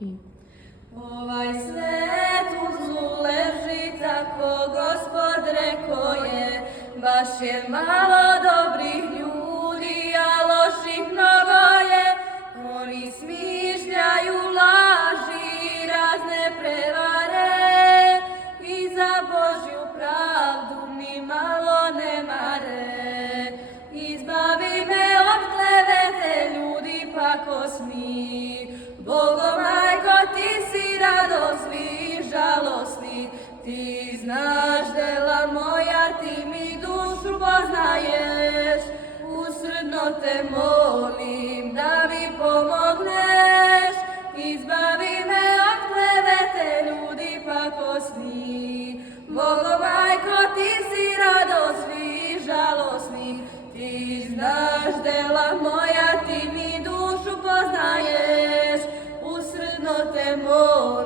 Ovaj svet u zlu leži, tako Gospod reko je, baš je malo dobrih ljudi, a loših mnogo je. Oni smišljaju laži, razne prevare i za Božju pravdu ni malo ne mare. Izbavi me od klevete ljudi, pakosni, Bogo majko, ti si radosni, žalosni, ti znaš dela moja, ti mi dušu poznaješ. Usrdno te molim da mi pomogneš, izbavi me od klevete ljudi, pakosni. Bogo majko, ti si radosni, žalosni, ti znaš dela moja, ti mi dušu poznaješ. Usrdno te molim